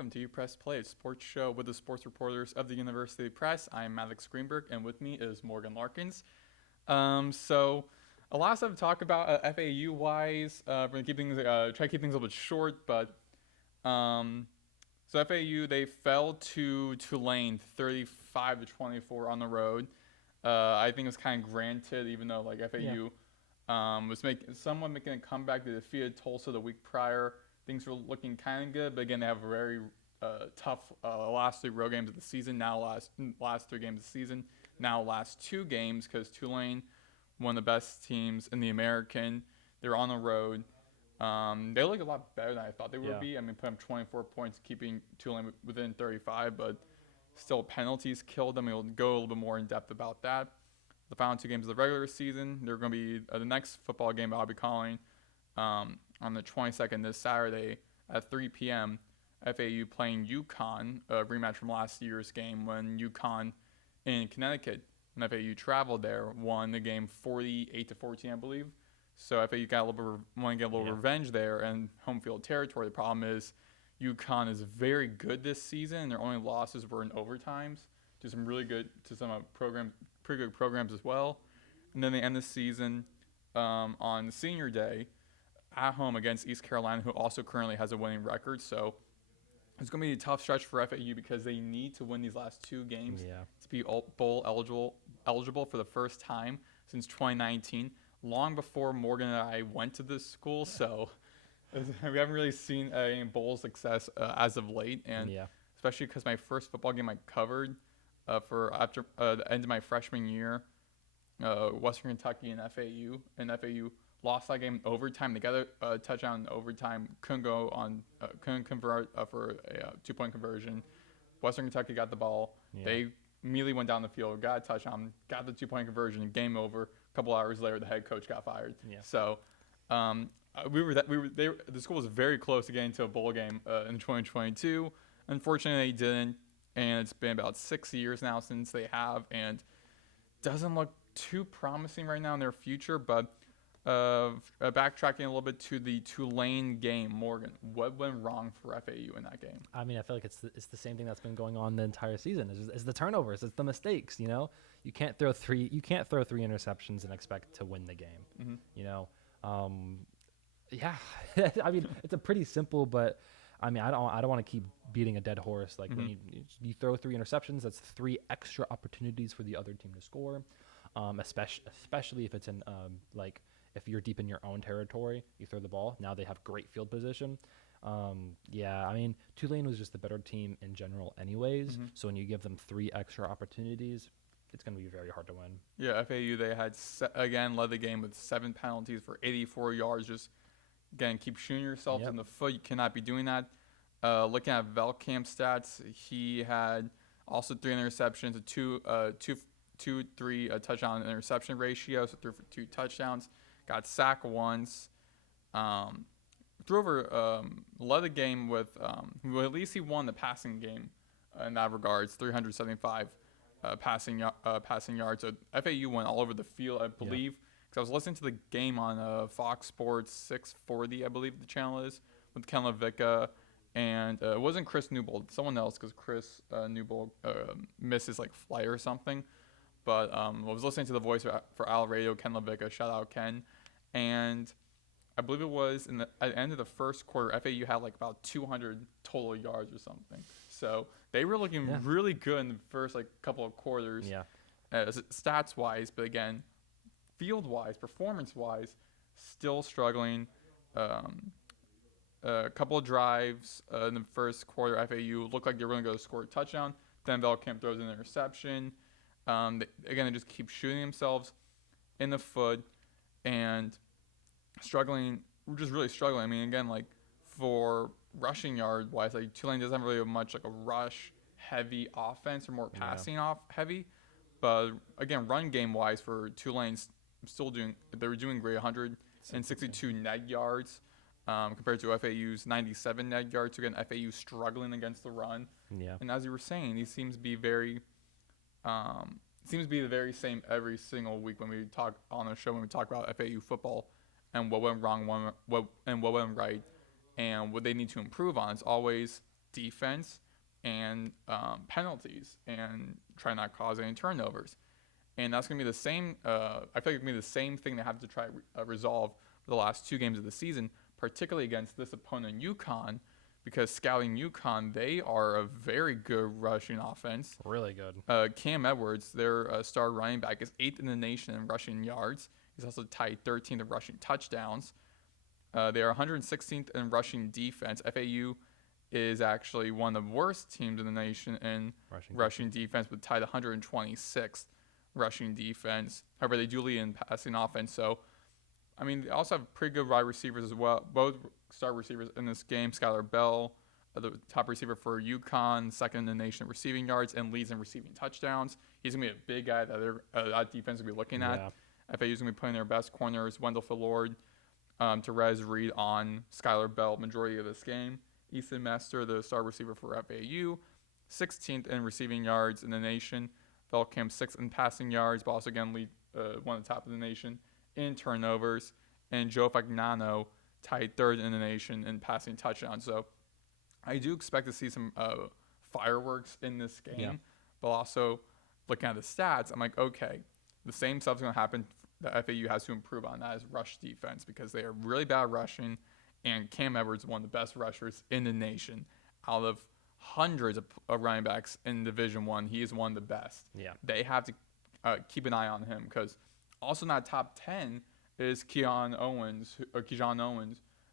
welcome to UPress Play, a sports show with the sports reporters of the University Press. I am Maddox Greenberg, and with me is Morgan Larkins. So a lot of stuff to talk about FAU-wise. We're going to try to keep things a little bit short, but so FAU, they fell to Tulane 35-24 on the road. I think it was kind of granted, even though FAU was making a comeback. They defeated Tulsa the week prior. Things were looking kind of good, but again, they have a very tough last three road games of the season. Now last three games of the season. Now last two games because Tulane, one of the best teams in the American. They're on the road. They look a lot better than I thought they would be. I mean, put up 24 points, keeping Tulane within 35, but still penalties killed them. We'll go a little bit more in depth about that. The final two games of the regular season, they're going to be the next football game I'll be calling on the 22nd this Saturday at 3 p.m. FAU playing UConn, a rematch from last year's game when UConn in Connecticut, and FAU traveled there, won the game 48-14, I believe. So FAU want to get a little revenge there and home field territory. The problem is UConn is very good this season. Their only losses were in overtimes to some pretty good programs as well. And then they end the season on Senior Day at home against East Carolina, who also currently has a winning record. So it's going to be a tough stretch for FAU because they need to win these last two games to be bowl eligible for the first time since 2019, long before Morgan and I went to this school. So we haven't really seen any bowl success as of late, and especially because my first football game I covered after the end of my freshman year, Western Kentucky and FAU lost that game in overtime. They got a touchdown in overtime. Couldn't convert for a 2-point conversion. Western Kentucky got the ball. They immediately went down the field, got a touchdown, got the 2-point conversion. Game over. A couple hours later, the head coach got fired. So the school was very close to getting to a bowl game in 2022. Unfortunately, they didn't, and it's been about 6 years now since they have, and doesn't look too promising right now in their future. But backtracking a little bit to the Tulane game, Morgan, what went wrong for FAU in that game? I mean, I feel like it's the same thing that's been going on the entire season. It's the turnovers, it's the mistakes. You can't throw three interceptions and expect to win the game. I mean, it's a pretty simple, but I mean, I don't want to keep beating a dead horse. Like when you throw 3 interceptions, that's 3 extra opportunities for the other team to score. Especially if it's in if you're deep in your own territory, you throw the ball. Now they have great field position. I mean, Tulane was just the better team in general anyways. So when you give them 3 extra opportunities, it's going to be very hard to win. Yeah, FAU, they had, led the game with 7 penalties for 84 yards. Just, again, keep shooting yourself in the foot. You cannot be doing that. Looking at Velkamp stats, he had also 3 interceptions, a 2-3 touchdown interception ratio, so 3 for 2 touchdowns. Got sacked once. Led the game with, well, at least he won the passing game in that regards, 375 passing yards. So FAU went all over the field, I believe, because I was listening to the game on Fox Sports 640, I believe the channel is, with Ken LaVicka, and it wasn't Chris Newbold, someone else, because Chris Newbold missed his flight or something. But I was listening to the voice for Al Radio, Ken LaVicka, shout out Ken, and I believe it was at the end of the first quarter, FAU had about 200 total yards or something. So they were looking really good in the first couple of quarters, stats wise. But again, field wise, performance wise, still struggling. A couple of drives in the first quarter, FAU looked like they were going to go score a touchdown. Then Velkamp throws an interception. They just keep shooting themselves in the foot and struggling, just really struggling. I mean, again, for rushing yard wise, Tulane doesn't really have much a rush heavy offense or more passing off heavy. But again, run game wise for Tulane, they were doing great, 162 net yards compared to FAU's 97 net yards. So again, FAU struggling against the run. And as you were saying, he seems to be the very same every single week when we talk on the show, when we talk about FAU football and what went wrong, what went right, and what they need to improve on. It's always defense and penalties and try not cause any turnovers. And that's going to be the same. I feel like it's going to be the same thing they have to try resolve for the last 2 games of the season, particularly against this opponent, UConn, because scouting UConn, they are a very good rushing offense. Really good. Cam Edwards, their star running back, is 8th in the nation in rushing yards. He's also tied 13th in rushing touchdowns. They are 116th in rushing defense. FAU is actually one of the worst teams in the nation in rushing defense, but tied 126th rushing defense. However, they do lead in passing offense. So, I mean, they also have pretty good wide receivers as well. Both star receivers in this game. Skylar Bell, the top receiver for UConn, 2nd in the nation in receiving yards and leads in receiving touchdowns. He's going to be a big guy that defense will be looking at. FAU's going to be playing their best corners, Wendell Fillard, Terez Reed on Skylar Bell majority of this game. Ethan Mester, the star receiver for FAU, 16th in receiving yards in the nation. Velkamp 6th in passing yards, but also again lead one of the top of the nation in turnovers. And Joe Fagnano tied 3rd in the nation in passing touchdowns. So I do expect to see some fireworks in this game, but also looking at the stats, I'm like, okay, the same stuff's going to happen that FAU has to improve on. That is rush defense, because they are really bad rushing, and Cam Edwards is one of the best rushers in the nation. Out of hundreds of running backs in Division I, he is one of the best. Yeah. They have to keep an eye on him, because also in that top 10 is Keyshawn Owens,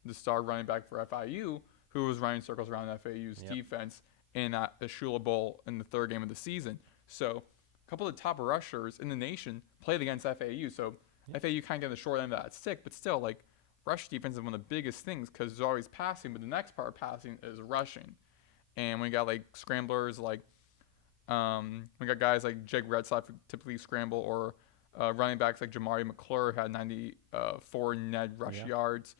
the star running back for FIU, who was running circles around FAU's defense in the Shula Bowl in the 3rd game of the season. So a couple of the top rushers in the nation played against FAU. So FAU kind of get the short end of that stick, but still, like, rush defense is one of the biggest things, because there's always passing, but the next part of passing is rushing. And we got like scramblers, like we got guys like Jake Redslap who typically scramble, or running backs like Jamari McClure, who had 94 net rush yards,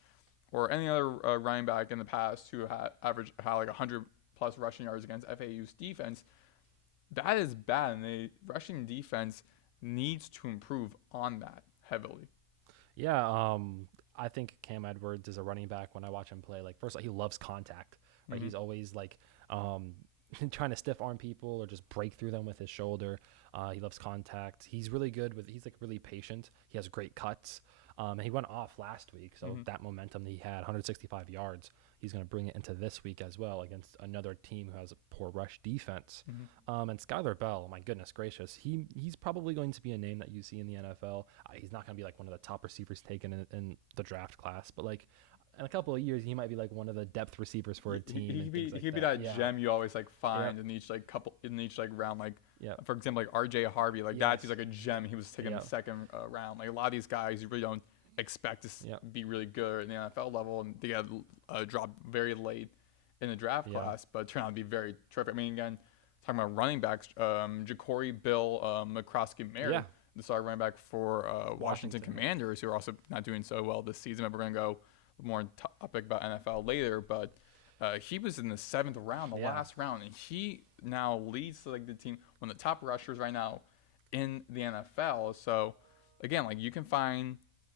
or any other running back in the past who had like 100 plus rushing yards against FAU's defense. That is bad, and the rushing defense needs to improve on that heavily. Yeah, I think Cam Edwards is a running back. When I watch him play, like, first of all, he loves contact. Right, mm-hmm. He's always like trying to stiff arm people or just break through them with his shoulder. He loves contact. He's really good he's like really patient. He has great cuts. And he went off last week, so that momentum that he had, 165 yards, he's going to bring it into this week as well against another team who has a poor rush defense. And Skylar Bell, my goodness gracious, he's probably going to be a name that you see in the NFL. He's not going to be like one of the top receivers taken in the draft class, but like in a couple of years, he might be like one of the depth receivers for a team. He could be that gem you always like find in each round. Like for example, like RJ Harvey, like that he's like a gem. He was taken in the 2nd round. Like a lot of these guys, you really don't expect to be really good in the NFL level, and they got dropped very late in the draft class, but turned out to be very terrific. I mean, again, talking about running backs, Ja'Cory Bill McCroskey-Mary, the star running back for Washington Commanders, who are also not doing so well this season. But we're going to go more topic about NFL later, but he was in the 7th round, the last round, and he now leads like the team, one of the top rushers right now in the NFL. So again, like, you can find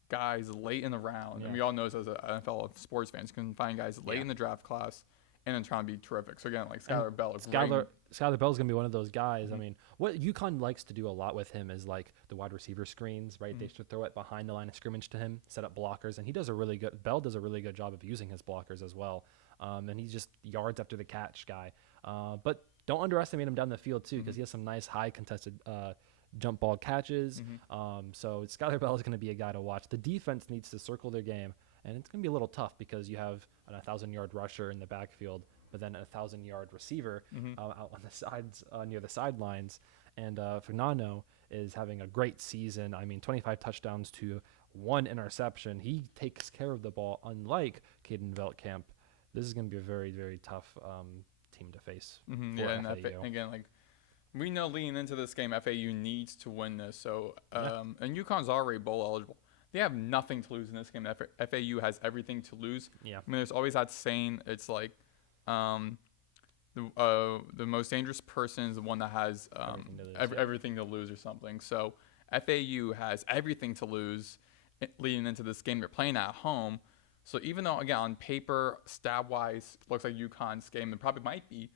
guys late in the round, and we all know this as an NFL sports fans, you can find guys late in the draft class and then trying to be terrific. So again, like Skylar Bell is Skylar Bell is going to be one of those guys. I mean, what UConn likes to do a lot with him is like the wide receiver screens, right? They should throw it behind the line of scrimmage to him, set up blockers, and Bell does a really good job of using his blockers as well. And he's just yards after the catch guy. But don't underestimate him down the field too, because he has some nice high contested jump ball catches. So Skylar Bell is going to be a guy to watch. The defense needs to circle their game, and it's going to be a little tough because you have an 1,000-yard rusher in the backfield, but then a 1,000-yard receiver out on the sides near the sidelines. And Fernando is having a great season. I mean, 25 touchdowns to 1 interception. He takes care of the ball, unlike Caden Veltkamp. This is going to be a very, very tough team to face. And again, like, we know leading into this game, FAU needs to win this. So, and UConn's already bowl eligible. They have nothing to lose in this game. FAU has everything to lose. I mean, there's always that saying. It's like the most dangerous person is the one that has everything to lose or something. So FAU has everything to lose leading into this game. They're playing at home So even though, again, on paper, stat-wise, looks like UConn's game, it probably might be,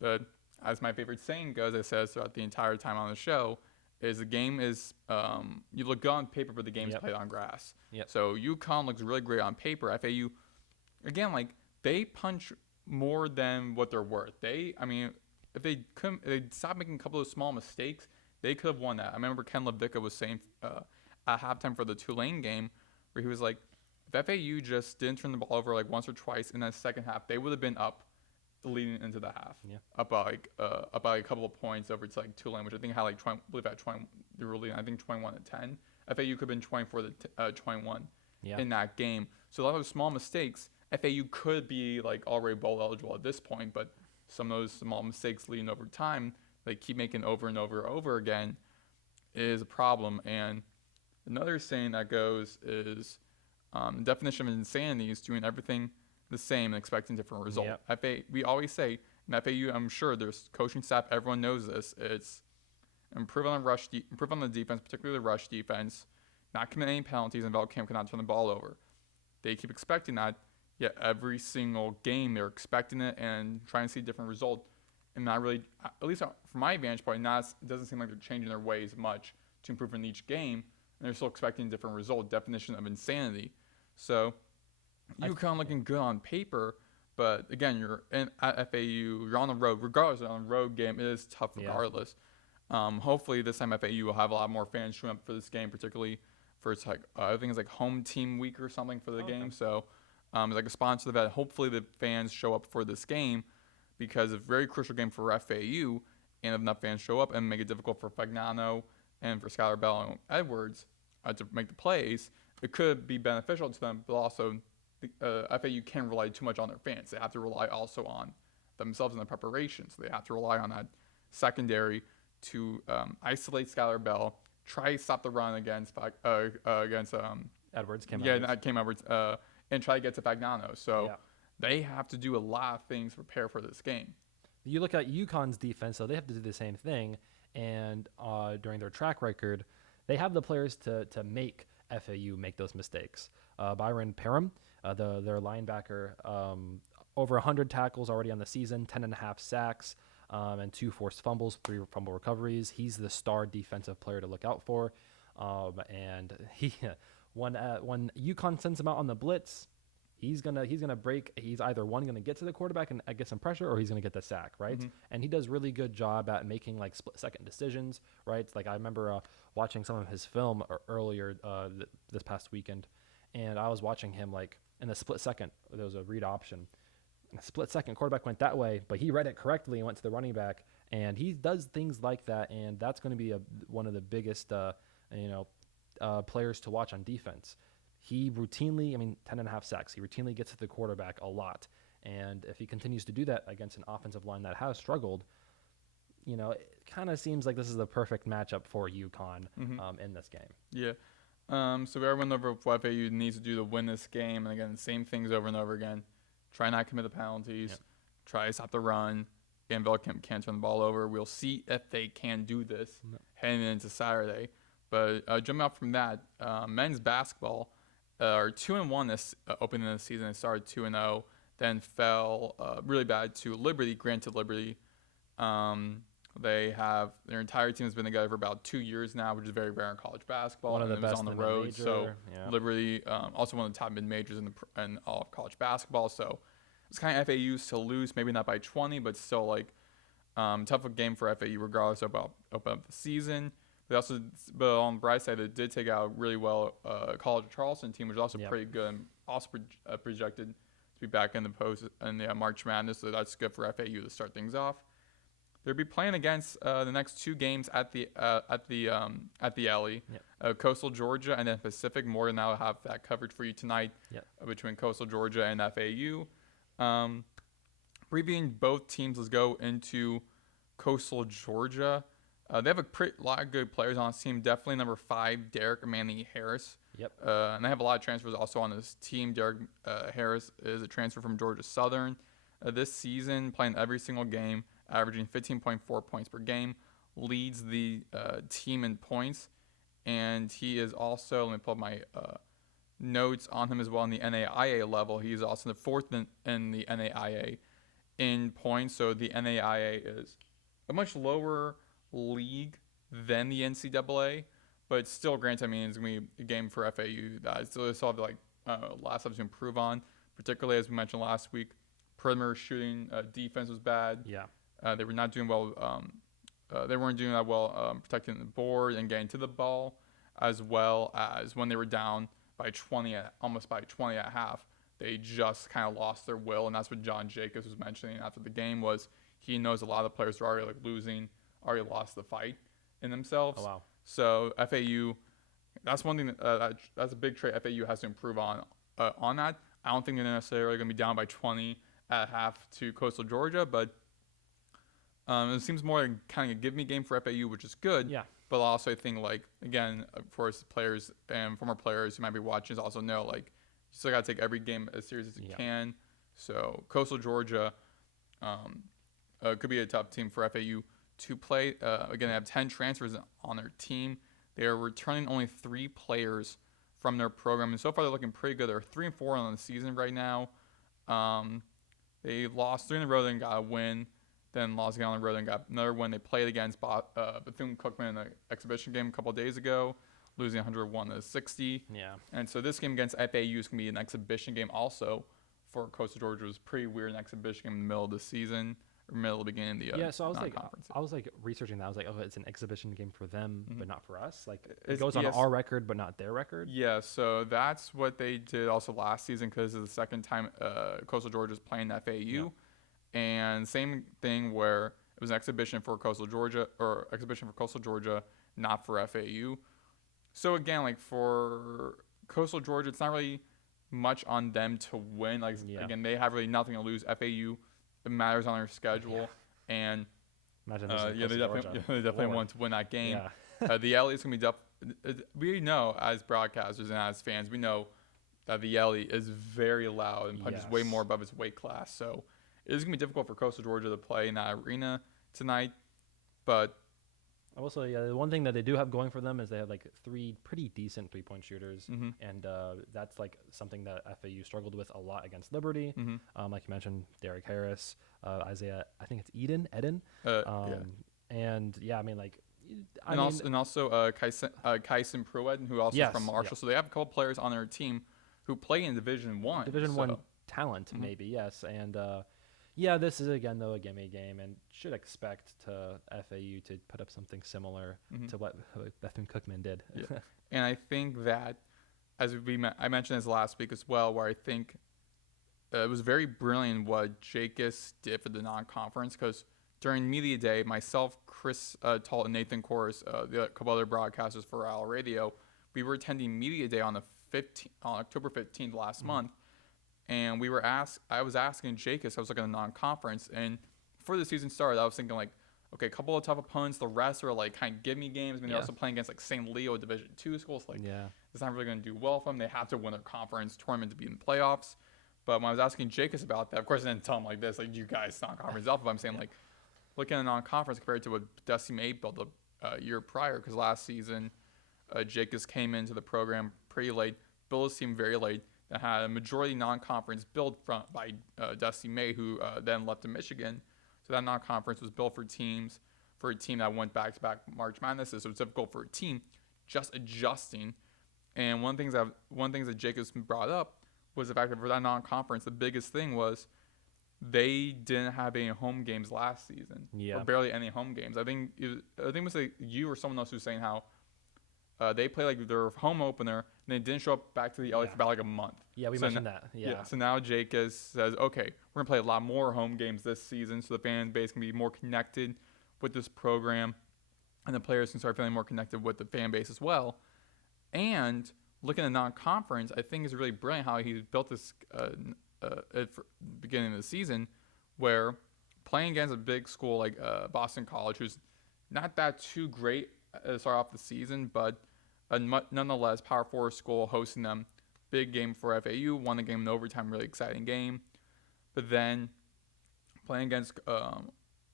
but as my favorite saying goes, it says throughout the entire time on the show, is the game is, you look good on paper, but the game's played on grass. So UConn looks really great on paper. FAU, again, like, they punch more than what they're worth. If they stopped making a couple of small mistakes, they could have won that. I remember Ken Levicka was saying at halftime for the Tulane game, where he was like, if FAU just didn't turn the ball over like once or twice in that second half, they would have been up leading into the half. Up by a couple of points over to like Tulane, which I think had like 20, I believe at 20, they were leading, I think 21-10. FAU could have been 24-21 in that game. So a lot of those small mistakes, FAU could be like already bowl eligible at this point, but some of those small mistakes leading over time, they keep making over and over again, is a problem. And another saying that goes is, the definition of insanity is doing everything the same and expecting different result. We always say in FAU, I'm sure there's coaching staff, everyone knows this. It's improve on the defense, particularly the rush defense, not commit any penalties, and Velcamp cannot turn the ball over. They keep expecting that, yet every single game they're expecting it and trying to see a different result, and not really, at least from my vantage point, it doesn't seem like they're changing their ways much to improve in each game, and they're still expecting a different result. Definition of insanity. So UConn looking good on paper, but again, you're at FAU, you're on the road. Regardless, on a road game, it is tough regardless. Hopefully this time FAU will have a lot more fans showing up for this game, particularly for it's like I think it's like home team week or something for the game. So it's like a sponsor event. Hopefully the fans show up for this game, because it's a very crucial game for FAU, and if enough fans show up and make it difficult for Fagnano and for Skylar Bell and Edwards to make the plays, it could be beneficial to them, but also FAU can't rely too much on their fans. They have to rely also on themselves in the preparation. So they have to rely on that secondary to isolate Skylar Bell, try to stop the run against Edwards. And try to get to Fagnano. So they have to do a lot of things to prepare for this game. You look at UConn's defense, so they have to do the same thing. And during their track record, they have the players to make FAU make those mistakes. Byron Parham, their linebacker, over 100 tackles already on the season, 10.5 sacks, and 2 forced fumbles, 3 fumble recoveries. He's the star defensive player to look out for. And he, when UConn sends him out on the blitz, he's gonna break. He's either gonna get to the quarterback and get some pressure, or he's gonna get the sack, right? And he does really good job at making like split-second decisions, right? It's like I remember watching some of his film earlier this past weekend, and I was watching him like in a split second. There was a read option. In a split second, quarterback went that way, but he read it correctly and went to the running back. And he does things like that, and that's going to be one of the biggest players to watch on defense. He routinely, 10.5 sacks. He routinely gets to the quarterback a lot. And if he continues to do that against an offensive line that has struggled, it kind of seems like this is the perfect matchup for UConn in this game. Yeah. So we already went over what FAU needs to do to win this game. And again, same things over and over again. Try not to commit the penalties. Yep. Try to stop the run. And Velcamp can't turn the ball over. We'll see if they can do this heading into Saturday. But jumping out from that, men's basketball are 2-1 this opening of the season. They started 2-0, then fell really bad to Liberty, Granted Liberty. They have their entire team has been together for about 2 years now, which is very rare in college basketball. One of the best on the in road. Major, so Liberty, also one of the top mid majors in all of college basketball. So it's kind of FAU's to lose, maybe not by 20, but still like tough a game for FAU regardless of the season. They also, but on the bright side, they did take out really well College of Charleston team, which is also pretty good and also projected to be back in the March Madness. So that's good for FAU to start things off. They'll be playing against the next 2 games at the Alley, Coastal Georgia and then Pacific. Morgan now have that coverage for you tonight between Coastal Georgia and FAU. Previewing both teams, let's go into Coastal Georgia. They have a lot of good players on this team. Definitely number 5, Derek Manning Harris. And they have a lot of transfers also on this team. Derek Harris is a transfer from Georgia Southern. This season, playing every single game, averaging 15.4 points per game, leads the team in points. And he is also, let me pull up notes on him as well in the NAIA level. He's also the fourth in the NAIA in points. So the NAIA is a much lower league than the NCAA, but still, granted, I mean, it's going to be a game for FAU that still have like last steps to improve on, particularly as we mentioned last week. Perimeter shooting, defense was bad. Yeah. They were not doing well. They weren't doing that well protecting the board and getting to the ball, as well as when they were down by 20, almost by 20 at half, they just kind of lost their will. And that's what John Jacobs was mentioning after the game, was he knows a lot of the players are already like losing, already lost the fight in themselves. Oh, wow. So FAU, that's one thing that's a big trait FAU has to improve on that. I don't think they're necessarily going to be down by 20 at half to Coastal Georgia, but it seems more like kind of a give-me game for FAU, which is good. Yeah. But also I think, like, again, of course, players and former players who might be watching also know, like, you still got to take every game as serious as you can. So Coastal Georgia could be a tough team for FAU to play. Again, they have 10 transfers on their team. They are returning only 3 players from their program, and so far they're looking pretty good. They're 3-4 on the season right now. They lost 3 in a row, then got a win. Then lost again on the road and got another win. They played against Bethune-Cookman in the exhibition game a couple of days ago, losing 101-60. Yeah. And so this game against FAU is going to be an exhibition game also for Coastal Georgia. It was pretty weird, an exhibition game in the middle of the season, or middle of the beginning of the so I non-conference. was researching that. I was like, oh, it's an exhibition game for them, but not for us. Like, it It's- goes on yes. our record, but not their record. Yeah, so that's what they did also last season, because it's the second time Coastal Georgia is playing FAU. Yeah. And same thing where it was an exhibition for Coastal Georgia, not for FAU. So again, like for Coastal Georgia, it's not really much on them to win. Like again, they have really nothing to lose. FAU, it matters on their schedule, and Imagine they definitely want to win that game. Yeah. The Ellie is going to be we know as broadcasters and as fans, we know that the Ellie is very loud and punches way more above its weight class. So it is going to be difficult for Coastal Georgia to play in that arena tonight. But also, the one thing that they do have going for them is they have like 3 pretty decent 3-point shooters, and that's like something that FAU struggled with a lot against Liberty. Like you mentioned, Derek Harris, Isaiah, I think it's Eden. And I mean, like, also Kyson Pruitt, who also is from Marshall. So they have a couple players on their team who play in Division I. Division I talent, maybe, yes. And this is again though a gimme game, and should expect FAU to put up something similar to what Bethune-Cookman did. Yeah. And I think that, as I mentioned this last week as well, where I think it was very brilliant what Jacobs did for the non-conference, because during media day, myself, Chris Talt, and Nathan Kors, a couple other broadcasters for Owl Radio, we were attending media day on October 15th last month. And I was asking Jacobs, I was looking at the non-conference, and before the season started, I was thinking, like, okay, a couple of tough opponents. The rest are, like, kind of give-me games. I mean, they're also playing against, like, St. Leo, Division II schools. Like, it's not really going to do well for them. They have to win their conference tournament to be in the playoffs. But when I was asking Jacobs about that, of course, I didn't tell him like this, like, you guys non-conference alpha. But I'm saying, like, looking at the non-conference compared to what Dusty May built a year prior, because last season, Jacobs came into the program pretty late, built his team very late, that had a majority non-conference built by Dusty May, who then left to Michigan. So that non-conference was built for a team that went back-to-back March Madness. So it's difficult for a team just adjusting. And one of the things that Jacobs brought up was the fact that for that non-conference, the biggest thing was they didn't have any home games last season, or barely any home games. I think it was like you or someone else who was saying how they played like their home opener, and they didn't show up back to the LA for about like a month. Yeah, we mentioned that. Yeah. So now Jacobs says, okay, we're going to play a lot more home games this season so the fan base can be more connected with this program, and the players can start feeling more connected with the fan base as well. And looking at non-conference, I think it's really brilliant how he built this at the beginning of the season, where playing against a big school like Boston College, who's not that too great to start off the season, but nonetheless, Power 4 school hosting them. Big game for FAU, won the game in overtime, really exciting game. But then playing against on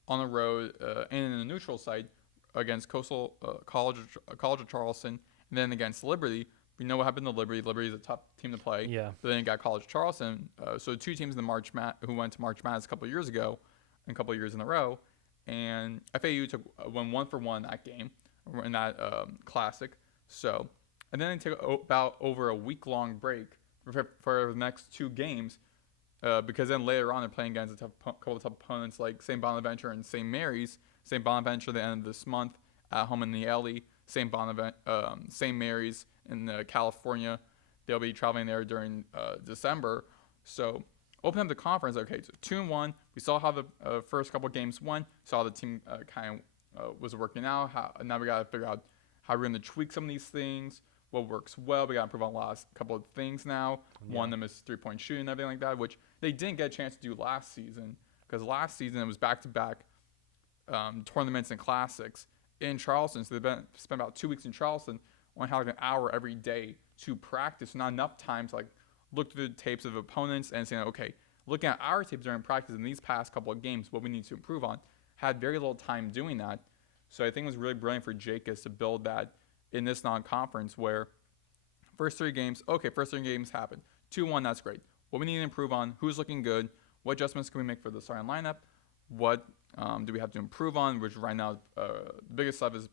the road and in the neutral site against Coastal College of Charleston, and then against Liberty, we know what happened to Liberty. Liberty is a tough team to play. Yeah. But then you got College Charleston. So 2 teams in the who went to March Madness a couple of years ago, and a couple of years in a row. And FAU won 1-for-1 that game in that classic. So, and then they took about over a week-long break for the next 2 games, because then later on they're playing against a couple of tough opponents like St. Bonaventure and St. Mary's. St. Bonaventure at the end of this month at home in the Alley. St. Mary's in California. They'll be traveling there during December. So open up the conference. Okay, so 2-1. We saw how the first couple of games went. Saw the team kind of was working out. Now we got to figure out how we're going to tweak some of these things. What works well. We got to improve on the last couple of things now. Yeah. One of them is 3-point shooting and everything like that, which they didn't get a chance to do last season, because last season it was back-to-back tournaments and classics in Charleston. So they spent about 2 weeks in Charleston, only had like an hour every day to practice. Not enough time to like look through the tapes of opponents and saying, okay, looking at our tapes during practice in these past couple of games, what we need to improve on. Had very little time doing that. So I think it was really brilliant for Jacobs to build that in this non-conference, where first 3 games happened. 2-1, that's great. What we need to improve on, who's looking good, what adjustments can we make for the starting lineup, what do we have to improve on, which right now the biggest stuff is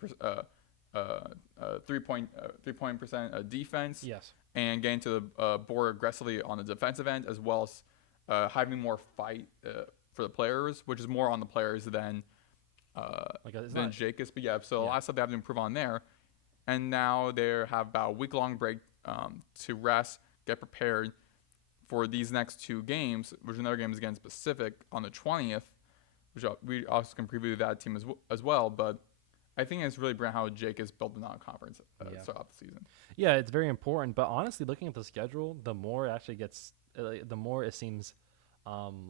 3-point percent defense. Yes. And getting to the board aggressively on the defensive end, as well as having more fight for the players, which is more on the players than Jacobs. But yeah, so a lot of stuff they have to improve on there. And now they have about a week-long break to rest, get prepared for these next 2 games, which another game is against Pacific on the 20th, which we also can preview that team as well. But I think it's really brilliant how Jacobs built the non-conference throughout the season. Yeah, it's very important. But honestly, looking at the schedule, the more it actually gets, the more it seems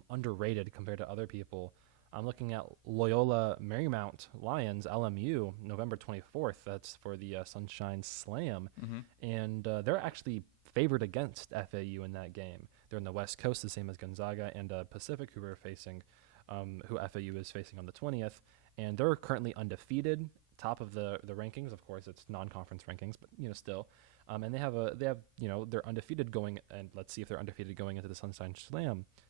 underrated compared to other people. I'm looking at Loyola Marymount Lions, LMU, November 24th. That's for the Sunshine Slam. Mm-hmm. And they're actually favored against FAU in that game. They're in the West Coast, the same as Gonzaga and Pacific, who FAU is facing on the 20th. And they're currently undefeated, top of the rankings. Of course, it's non-conference rankings, but still. And they have they're undefeated going, and let's see if they're undefeated going into the Sunshine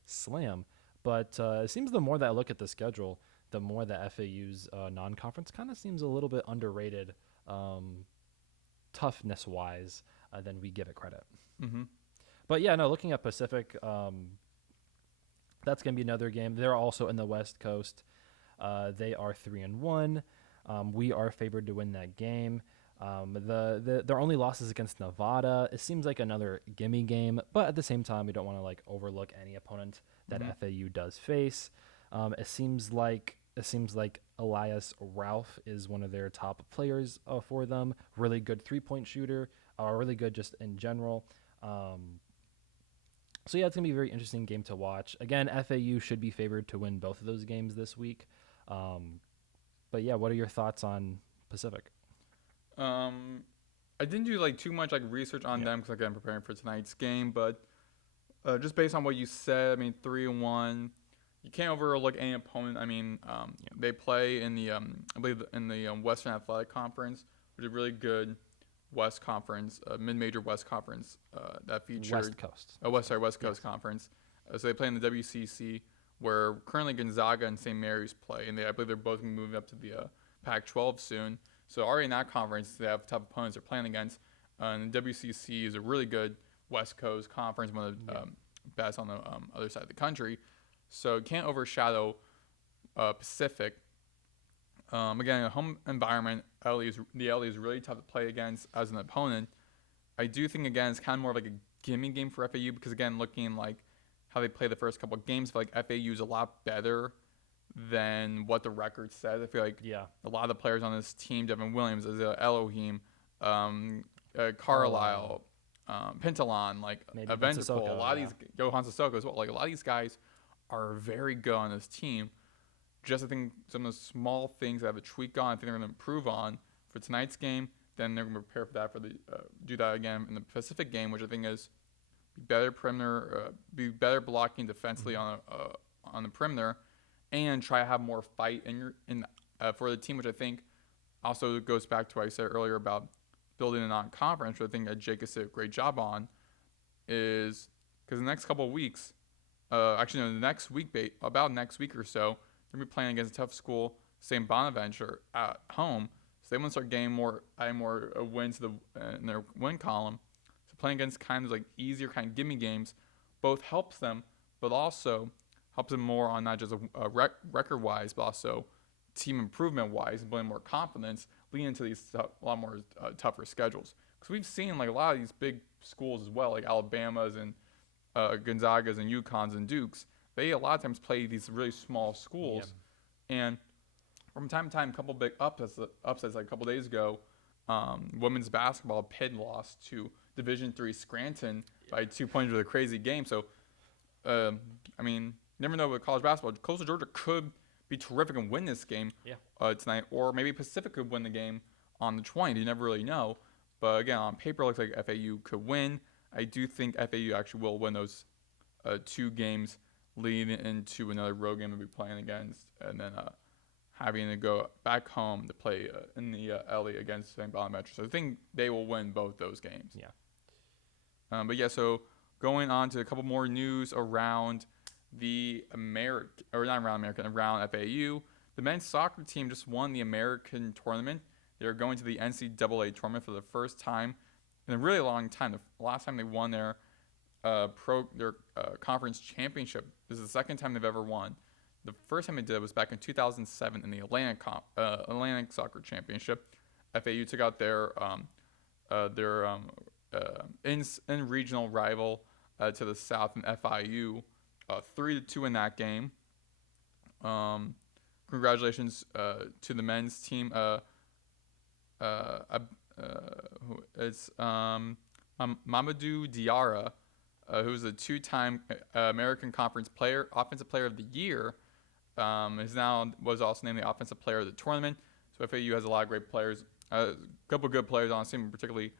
Slam. But it seems the more that I look at the schedule, the more that FAU's non-conference kind of seems a little bit underrated toughness-wise than we give it credit. Mm-hmm. But yeah, no, looking at Pacific, that's going to be another game. They're also in the West Coast. They are 3-1. We are favored to win that game. Their only losses against Nevada. It seems like another gimme game, but at the same time, we don't want to like overlook any opponent that FAU does face. It seems like Elias Ralph is one of their top players for them. Really good 3-point shooter. Really good just in general. So yeah, it's gonna be a very interesting game to watch. Again, FAU should be favored to win both of those games this week. But yeah, what are your thoughts on Pacific? I didn't do like too much like research on them because I'm preparing for tonight's game, but just based on what you said, I mean 3-1, you can't overlook any opponent. I mean, they play in the I believe in the Western Athletic Conference, which is a really good West Conference, mid-major West Conference that featured West Coast. West Coast Conference. So they play in the WCC, where currently Gonzaga and St. Mary's play, and I believe they're both moving up to the Pac-12 soon. So already in that conference, they have tough opponents they're playing against. And the WCC is a really good West Coast conference, one of the best on the other side of the country. So it can't overshadow Pacific. Again, a home environment, the LA is really tough to play against as an opponent. I do think, again, it's kind of more like a gimme game for FAU because, again, looking like how they play the first couple of games, I feel like FAU is a lot better than what the record says. I feel like a lot of the players on this team, Devin Williams, Elohim, Carlisle, Pintalon, like Aventapol, a lot of these, Johan Sissoko as well. Like a lot of these guys are very good on this team. Just I think some of the small things that I have to tweak on, I think they're going to improve on for tonight's game. Then they're going to prepare for that do that again in the Pacific game, which I think is better perimeter, be better blocking defensively on the perimeter, and try to have more fight for the team, which I think also goes back to what I said earlier about building a non-conference, which I think Jake has did a great job on, is because the next couple of weeks, the next week, about next week or so, they're going to be playing against a tough school, St. Bonaventure, at home. So they want to start getting adding more wins to in their win column. So playing against kind of like easier kind of gimme games both helps them, but also helps them more on not just a record-wise, but also team improvement-wise and building more confidence leading into these a lot more tougher schedules. Because we've seen like a lot of these big schools as well, like Alabama's and Gonzaga's and UConn's and Duke's. They a lot of times play these really small schools, and from time to time, a couple big upsets. Like a couple days ago, women's basketball, Pitt lost to Division III Scranton by 2 points with a crazy game. So, never know with college basketball. Coastal Georgia could be terrific and win this game tonight, or maybe Pacific could win the game on the 20th. You never really know. But again, on paper, it looks like FAU could win. I do think FAU actually will win those 2 games leading into another road game to be playing against, and then having to go back home to play in the LA against St. Bonaventure. So I think they will win both those games. Yeah. So going on to a couple more news around around FAU. The men's soccer team just won the American tournament. They're going to the NCAA tournament for the first time in a really long time. The last time they won their conference championship. This is the second time they've ever won. The first time they did it was back in 2007 in the Atlantic Soccer Championship. FAU took out their in regional rival to the south in FIU, 3-2 in that game. Congratulations to the men's team. It's Mamadou Diarra, who's a 2-time American Conference Offensive Player of the Year. Was also named the Offensive Player of the tournament. So FAU has a lot of great players, a couple of good players on the team, particularly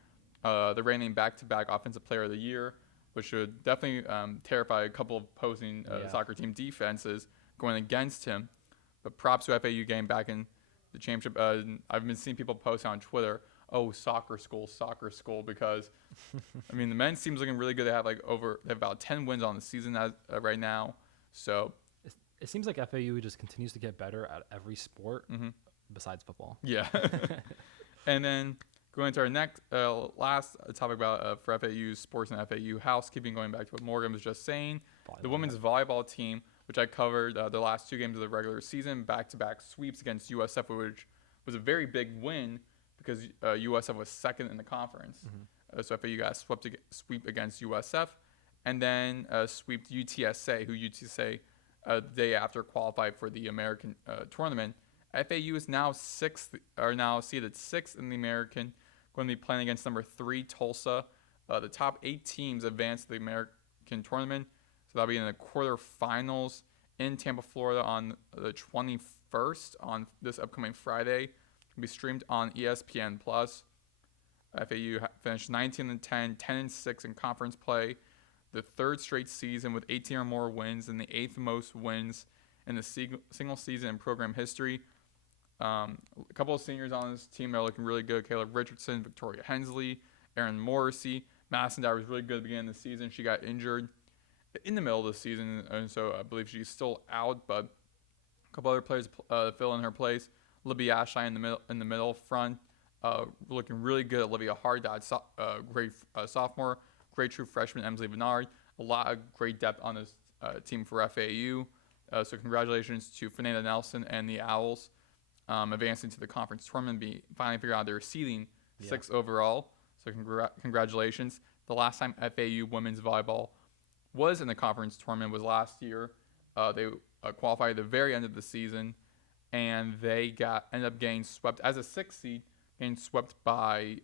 the reigning back-to-back Offensive Player of the Year, which should definitely terrify a couple of opposing soccer team defenses going against him. But props to FAU getting back in the championship. I've been seeing people post on Twitter, soccer school, because the men's team's looking really good. They have they have about 10 wins on the season right now. So it seems like FAU just continues to get better at every sport besides football. Yeah. And then going to our next last topic about for FAU sports and FAU housekeeping, going back to what Morgan was just saying, the women's volleyball team, which I covered the last 2 games of the regular season, back-to-back sweeps against USF, which was a very big win because USF was second in the conference. So FAU got sweep against USF, and then sweeped UTSA, who UTSA the day after qualified for the American tournament. FAU is now seeded 6th in the American, going to be playing against number 3 Tulsa. The top 8 teams advanced to the American tournament, so that'll be in the quarterfinals in Tampa, Florida on the 21st on this upcoming Friday. It'll be streamed on ESPN+. FAU finished 19-10, 10-6 in conference play, the 3rd straight season with 18 or more wins and the 8th most wins in the single season in program history. A couple of seniors on this team are looking really good. Caleb Richardson, Victoria Hensley, Erin Morrissey. Madison Dyer was really good at the beginning of the season. She got injured in the middle of the season, and so I believe she's still out, but a couple other players fill in her place. Libby Ashline in the middle front, looking really good. Olivia Hardad, great sophomore, great true freshman Emily Bernard. A lot of great depth on this team for FAU. So congratulations to Fernanda Nelson and the Owls advancing to the conference tournament, finally figure out their seeding 6th overall. So congratulations. The last time FAU women's volleyball was in the conference tournament was last year. They qualified at the very end of the season, and they ended up getting swept as a 6th seed, getting swept by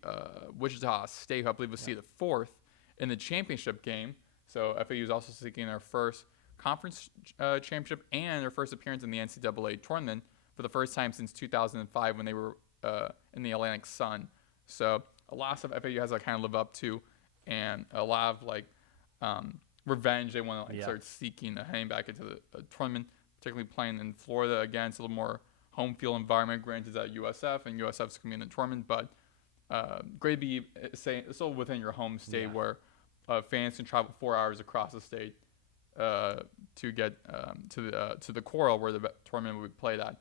Wichita State, who I believe was seeded 4th in the championship game. So FAU is also seeking their first conference championship and their first appearance in the NCAA tournament for the first time since 2005 when they were in the Atlantic Sun. So a lot of stuff FAU has to kind of live up to, and a lot of revenge they want to start seeking heading back into the tournament, particularly playing in Florida again. It's a little more home field environment. Granted, at USF, and USF's going to be in the tournament, but great to be still within your home state where fans can travel 4 hours across the state to get to the Coral where the tournament will be played at.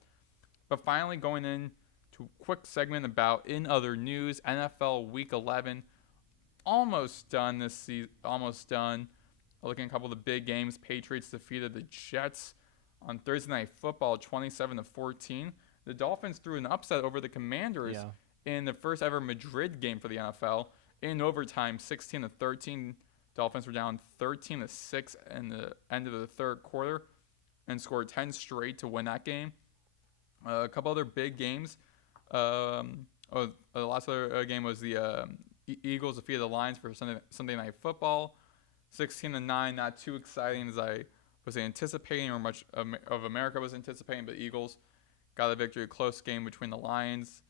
But finally, going in to a quick segment about in other news, NFL Week 11 almost done this season. Almost done. Looking at a couple of the big games, Patriots defeated the Jets on Thursday Night Football, 27-14. The Dolphins threw an upset over the Commanders in the first ever Madrid game for the NFL. In overtime, 16-13. Dolphins were down 13-6 in the end of the third quarter and scored 10 straight to win that game. A couple other big games. The last other game was the Eagles defeated the Lions for Sunday Night Football, 16-9. Not too exciting as I was anticipating, or much of America was anticipating, but Eagles got a victory. A close game between the Lions.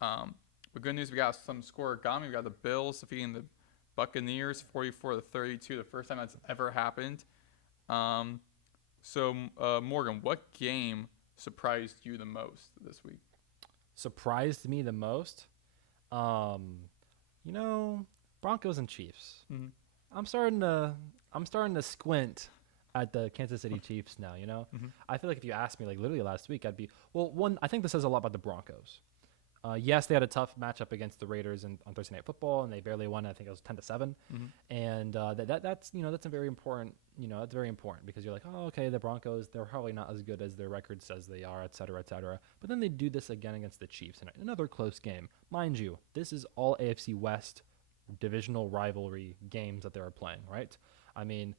But good news, we got some scoregami. We got the Bills defeating the Buccaneers 44-32, the first time that's ever happened. So Morgan, what game surprised you the most this week? Surprised me the most? Broncos and Chiefs. Mm-hmm. I'm starting to squint at the Kansas City Chiefs now, Mm-hmm. I feel like if you asked me like literally last week, I'd be, I think this says a lot about the Broncos. Yes, they had a tough matchup against the Raiders on Thursday Night Football, and they barely won. I think it was 10-7, mm-hmm. and that's a very important. That's very important because you're like, oh, okay, the Broncos, they're probably not as good as their record says they are, et cetera, et cetera. But then they do this again against the Chiefs in another close game, mind you. This is all AFC West divisional rivalry games that they were playing, right? I mean,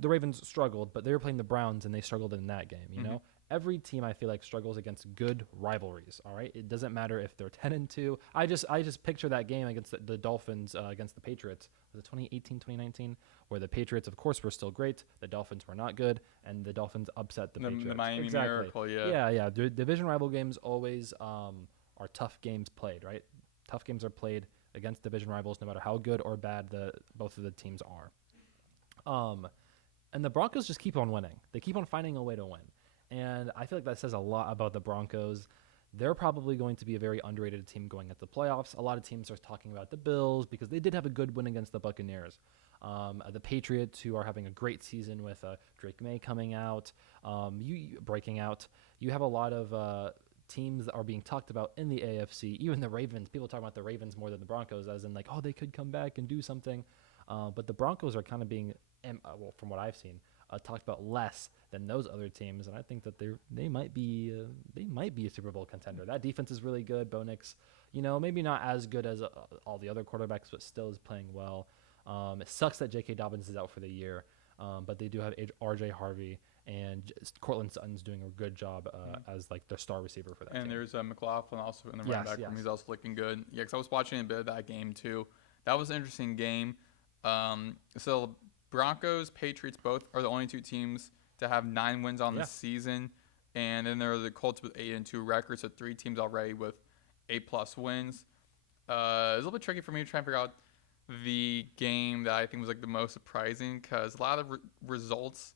the Ravens struggled, but they were playing the Browns, and they struggled in that game. You know. Every team I feel like struggles against good rivalries. All right, it doesn't matter if they're 10-2. I just picture that game against the Dolphins against the Patriots. Was it 2018, 2019, where the Patriots, of course, were still great. The Dolphins were not good, and the Dolphins upset the Patriots. The Miami Miracle, yeah. The division rival games always are tough games played, right? Tough games are played against division rivals, no matter how good or bad both of the teams are. And the Broncos just keep on winning. They keep on finding a way to win. And I feel like that says a lot about the Broncos. They're probably going to be a very underrated team going into the playoffs. A lot of teams are talking about the Bills because they did have a good win against the Buccaneers. The Patriots, who are having a great season with Drake May coming out, breaking out. You have a lot of teams that are being talked about in the AFC. Even the Ravens. People talk about the Ravens more than the Broncos, as in like, oh, they could come back and do something. But the Broncos are kind of being, from what I've seen, talked about less than those other teams, and I think that they might be a Super Bowl contender. That defense is really good. Bo Nix, maybe not as good as all the other quarterbacks, but still is playing well. It sucks that J.K. Dobbins is out for the year, but they do have R.J. Harvey, and Cortland Sutton's doing a good job as like their star receiver for that team. And there's McLaughlin also in the running back room. He's also looking good. Yeah, because I was watching a bit of that game too. That was an interesting game. So Broncos, Patriots both are the only two teams to have 9 wins on the season. And then there are the Colts with 8-2 records, so 3 teams already with 8+ wins. It's a little bit tricky for me to try and figure out the game that I think was like the most surprising because a lot of results,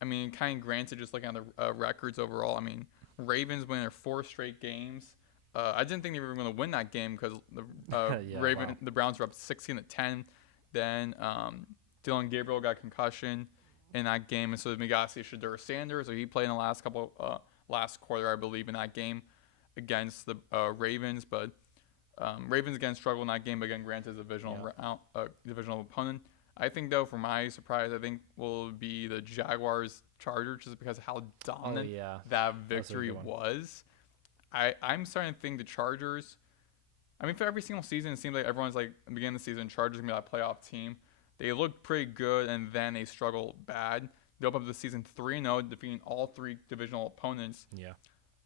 I mean, kind of granted just looking at the records overall, I mean, Ravens winning their 4 straight games. I didn't think they were going to win that game because the Browns were up 16-10. Then Dylan Gabriel got a concussion in that game, and so we got to see Shedeur Sanders. So he played in the last quarter, I believe, in that game against the Ravens. But Ravens again struggled in that game, but again, granted, a divisional opponent. I think though, for my surprise, I think will be the Jaguars-Chargers, just because of how dominant that victory was. I'm starting to think the Chargers. I mean, for every single season, it seems like everyone's like, at the beginning of the season, Chargers going to be that playoff team. They look pretty good, and then they struggle bad. They open up the season 3-0, defeating all 3 divisional opponents. Yeah.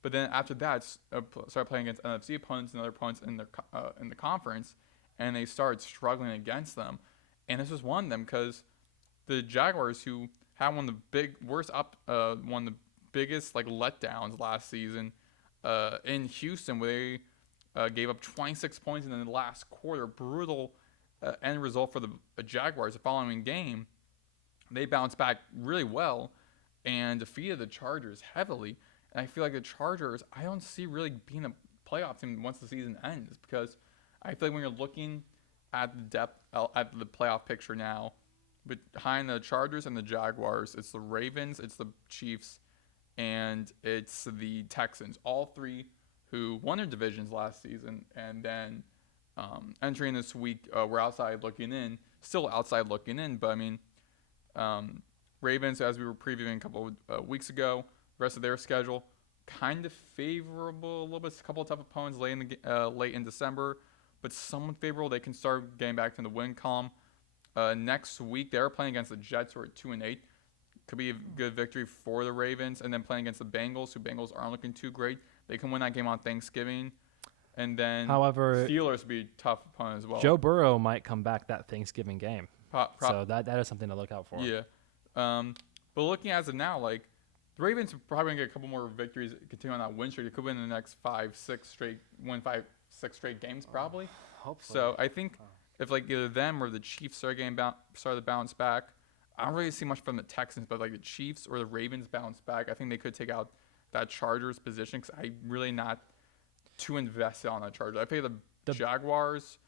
But then after that, start playing against NFC opponents and other opponents in the conference, and they start struggling against them. And this was one of them because the Jaguars, who had one of the biggest like letdowns last season in Houston, where they gave up 26 points in the last quarter, brutal end result for the Jaguars. The following game, they bounced back really well and defeated the Chargers heavily. And I feel like the Chargers, I don't see really being a playoff team once the season ends because I feel like when you're looking at the depth at the playoff picture now, behind the Chargers and the Jaguars, it's the Ravens, it's the Chiefs, and it's the Texans. All three who won their divisions last season, and then entering this week, we're outside looking in, still outside looking in. But I mean, Ravens, as we were previewing a couple of weeks ago, the rest of their schedule kind of favorable, a little bit, a couple of tough opponents late in December, but somewhat favorable. They can start getting back to the win column. Next week, they're playing against the Jets, who are 2-8. Could be a good victory for the Ravens, and then playing against the Bengals, who Bengals aren't looking too great. They can win that game on Thanksgiving, and then However, Steelers would be a tough opponent as well. Joe Burrow might come back that Thanksgiving game, so that is something to look out for. Yeah, but looking as of now, like the Ravens are probably gonna get a couple more victories, continue on that win streak. They could win the next 5-6 straight games probably. Hopefully. So I think if like either them or the Chiefs start to bounce back, I don't really see much from the Texans, but like the Chiefs or the Ravens bounce back, I think they could take out that Chargers position because I'm really not too invested on that Chargers. I think the Jaguars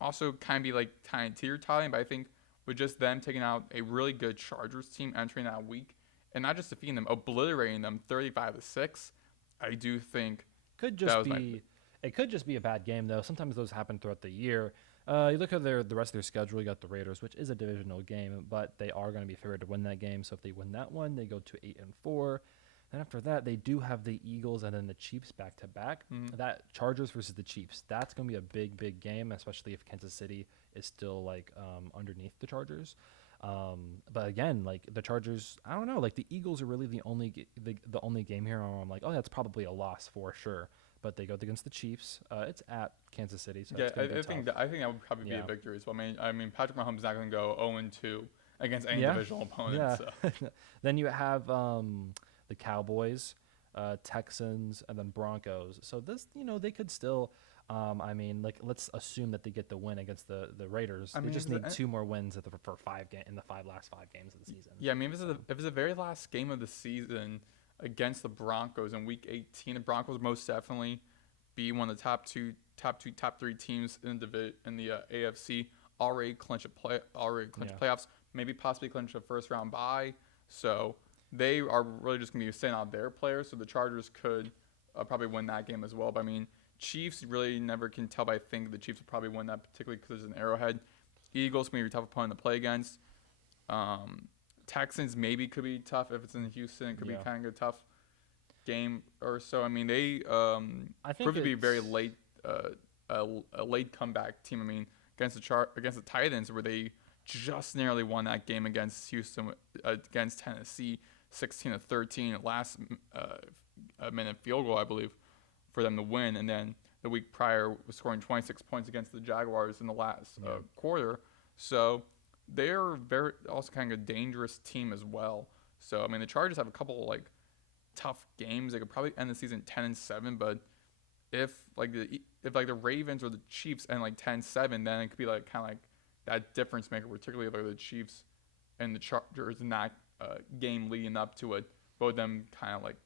also kind of be like kind of teeter-totting, but I think with just them taking out a really good Chargers team entering that week and not just defeating them, obliterating them 35-6, I do think it could just be a bad game though. Sometimes those happen throughout the year. You look at the rest of their schedule. You got the Raiders, which is a divisional game, but they are going to be favored to win that game. So if they win that one, they go to 8-4. Then after that, they do have the Eagles and then the Chiefs back to back. That Chargers versus the Chiefs, that's going to be a big game, especially if Kansas City is still like underneath the Chargers. But again, like the Chargers, I don't know. Like the Eagles are really the only game here where I'm like, oh, that's probably a loss for sure. But they go against the Chiefs. It's at Kansas City, so yeah, I think that would probably be a victory as well. I mean, Patrick Mahomes is not going to go 0-2 against any divisional opponent. Yeah. So. Then you have the Cowboys, Texans, and then Broncos. So this, they could still. Let's assume that they get the win against the Raiders. They just need 2 more wins in the last 5 games of the season. Yeah, I mean, if it's the very last game of the season against the Broncos in Week 18, the Broncos most definitely be one of the top 3 teams in the AFC. Already clinch playoffs, maybe possibly clinch a first round bye. So they are really just going to be sending out their players. So the Chargers could probably win that game as well. But I mean, Chiefs really never can tell. But I think the Chiefs will probably win that, particularly because there's an Arrowhead. Eagles may be a tough opponent to play against. Texans maybe could be tough if it's in Houston. It could be kind of a tough game or so. I mean, they proved to be very late, a late comeback team. I mean, against the Titans, where they just narrowly won that game against Houston, against Tennessee, 16-13, last minute field goal, I believe, for them to win. And then the week prior was scoring 26 points against the Jaguars in the last quarter. So they're also kind of a dangerous team as well. So I mean, the Chargers have a couple like tough games. They could probably end the season 10-7, but if the Ravens or the Chiefs end like 10-7, then it could be like kind of like that difference maker, particularly if like the Chiefs and the Chargers in that game leading up to it, both of them kind of like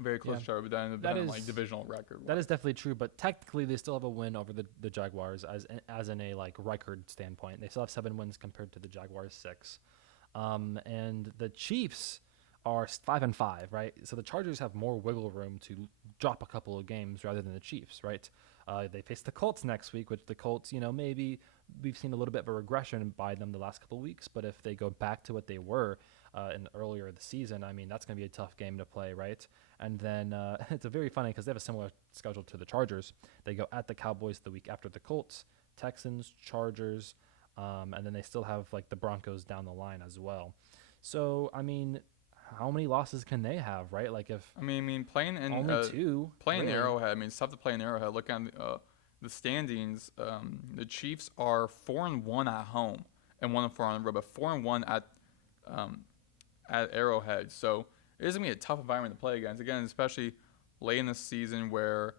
very close to each other, but then like divisional record. That is definitely true, but technically they still have a win over the Jaguars as in a like record standpoint. They still have 7 wins compared to the Jaguars 6, and the Chiefs are 5-5, right? So the Chargers have more wiggle room to drop a couple of games rather than the Chiefs, right? They face the Colts next week, which the Colts, maybe we've seen a little bit of a regression by them the last couple of weeks, but if they go back to what they were in earlier the season, I mean, that's going to be a tough game to play, right? And then it's very funny because they have a similar schedule to the Chargers. They go at the Cowboys the week after the Colts, Texans, Chargers, and then they still have like the Broncos down the line as well. So, I mean, how many losses can they have, right? Like if playing in only 2, playing Arrowhead. I mean, it's tough to play in Arrowhead. Look at the standings. The Chiefs are 4-1 at home and 1-4 on the road, but 4-1 at Arrowhead. So it is gonna be a tough environment to play against. Again, especially late in the season where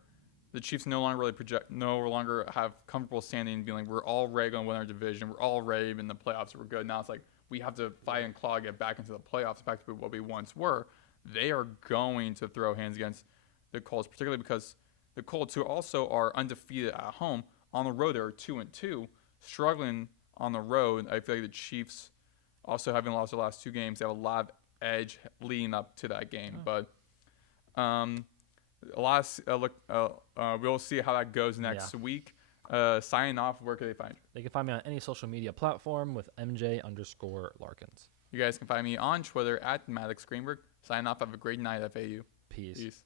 the Chiefs no longer have comfortable standing, being like, we're already gonna win our division. We're already in the playoffs. We're good. Now it's like we have to fight and claw, get back into the playoffs, back to what we once were. They are going to throw hands against the Colts, particularly because the Colts, who also are undefeated at home, on the road they're 2-2, struggling on the road. I feel like the Chiefs, also having lost the last 2 games, they have a lot of edge leading up to that game. But we'll see how that goes next week. Signing off, where can they find you? They can find me on any social media platform with MJ_Larkins. You guys can find me on Twitter at Maddox Greenberg. Sign off. Have a great night, FAU. Peace. Peace.